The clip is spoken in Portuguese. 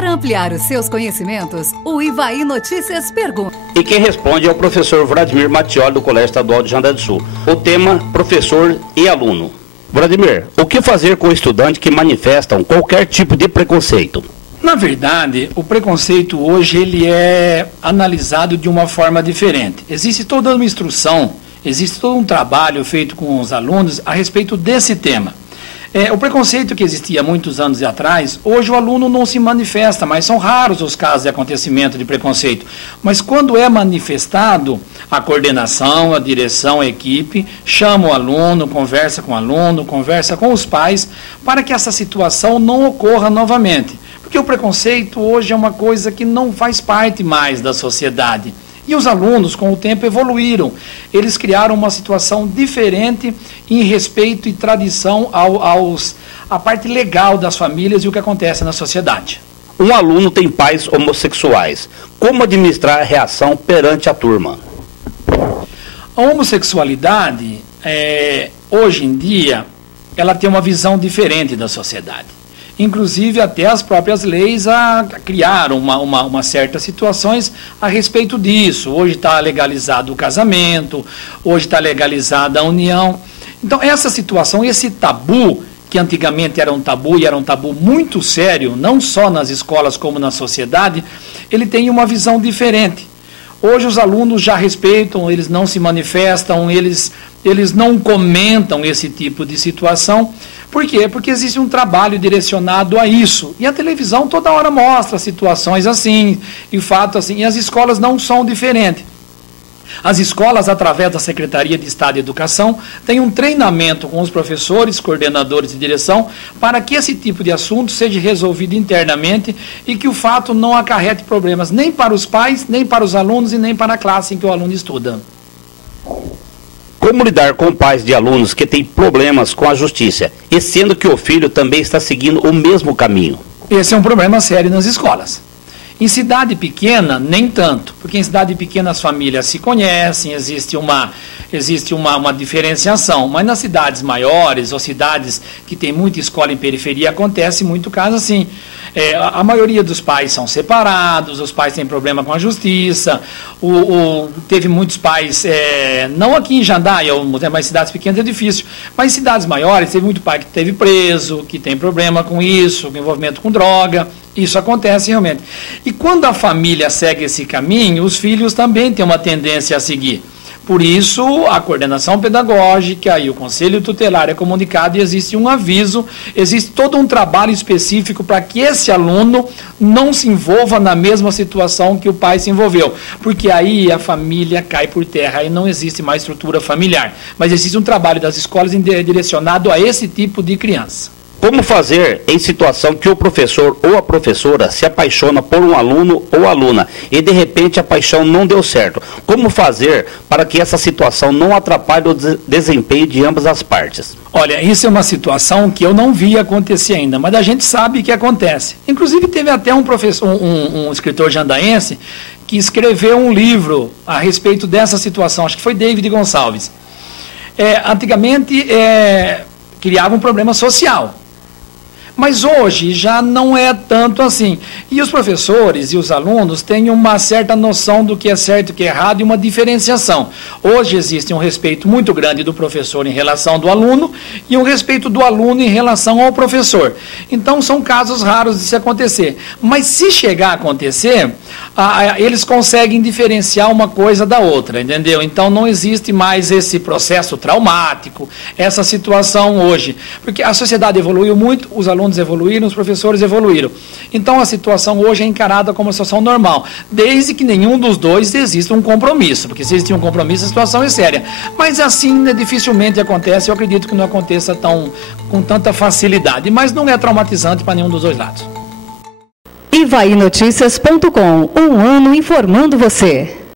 Para ampliar os seus conhecimentos, o Ivaí Notícias pergunta. E quem responde é o professor Vladimir Mattioli, do Colégio Estadual de Jandira do Sul. O tema, professor e aluno. Vladimir, o que fazer com estudantes que manifestam qualquer tipo de preconceito? Na verdade, o preconceito hoje ele é analisado de uma forma diferente. Existe toda uma instrução, existe todo um trabalho feito com os alunos a respeito desse tema. O preconceito que existia muitos anos atrás, hoje o aluno não se manifesta, mas são raros os casos de acontecimento de preconceito. Mas quando é manifestado, a coordenação, a direção, a equipe, chama o aluno, conversa com os pais, para que essa situação não ocorra novamente. Porque o preconceito hoje é uma coisa que não faz parte mais da sociedade. E os alunos, com o tempo, evoluíram. Eles criaram uma situação diferente em respeito e tradição à parte legal das famílias e o que acontece na sociedade. Um aluno tem pais homossexuais. Como administrar a reação perante a turma? A homossexualidade, hoje em dia, ela tem uma visão diferente da sociedade. Inclusive, até as próprias leis criaram uma certas situações a respeito disso. Hoje está legalizado o casamento, hoje está legalizada a união. Então, essa situação, esse tabu, que antigamente era um tabu e era um tabu muito sério, não só nas escolas como na sociedade, ele tem uma visão diferente. Hoje os alunos já respeitam, eles não se manifestam, eles não comentam esse tipo de situação. Por quê? Porque existe um trabalho direcionado a isso. E a televisão toda hora mostra situações assim, e fato assim, e as escolas não são diferentes. As escolas, através da Secretaria de Estado de Educação, têm um treinamento com os professores, coordenadores de direção, para que esse tipo de assunto seja resolvido internamente e que o fato não acarrete problemas nem para os pais, nem para os alunos e nem para a classe em que o aluno estuda. Como lidar com pais de alunos que têm problemas com a justiça, e sendo que o filho também está seguindo o mesmo caminho? Esse é um problema sério nas escolas. Em cidade pequena, nem tanto, porque em cidade pequena as famílias se conhecem, existe uma diferenciação, mas nas cidades maiores ou cidades que tem muita escola em periferia, acontece muito caso assim. A maioria dos pais são separados, os pais têm problema com a justiça, teve muitos pais, não aqui em Jandaia, mas em cidades pequenas é difícil, mas em cidades maiores teve muito pai que teve preso, que tem problema com isso, com envolvimento com droga, isso acontece realmente. E quando a família segue esse caminho, os filhos também têm uma tendência a seguir. Por isso, a coordenação pedagógica e o conselho tutelar é comunicado e existe um aviso, existe todo um trabalho específico para que esse aluno não se envolva na mesma situação que o pai se envolveu, porque aí a família cai por terra, aí não existe mais estrutura familiar. Mas existe um trabalho das escolas direcionado a esse tipo de criança. Como fazer em situação que o professor ou a professora se apaixona por um aluno ou aluna e de repente a paixão não deu certo? Como fazer para que essa situação não atrapalhe o desempenho de ambas as partes? Olha, isso é uma situação que eu não vi acontecer ainda, mas a gente sabe que acontece. Inclusive teve até um escritor jandaense que escreveu um livro a respeito dessa situação, acho que foi David Gonçalves. Antigamente criava um problema social. Mas hoje já não é tanto assim. E os professores e os alunos têm uma certa noção do que é certo e o que é errado e uma diferenciação. Hoje existe um respeito muito grande do professor em relação do aluno e um respeito do aluno em relação ao professor. Então são casos raros de se acontecer. Mas se chegar a acontecer, eles conseguem diferenciar uma coisa da outra, entendeu? Então não existe mais esse processo traumático, essa situação hoje. Porque a sociedade evoluiu muito, os alunos evoluíram, os professores evoluíram. Então a situação hoje é encarada como uma situação normal, desde que nenhum dos dois exista um compromisso, porque se existe um compromisso a situação é séria. Mas assim dificilmente acontece, eu acredito que não aconteça com tanta facilidade, mas não é traumatizante para nenhum dos dois lados. IvaíNoticias.com, um ano informando você.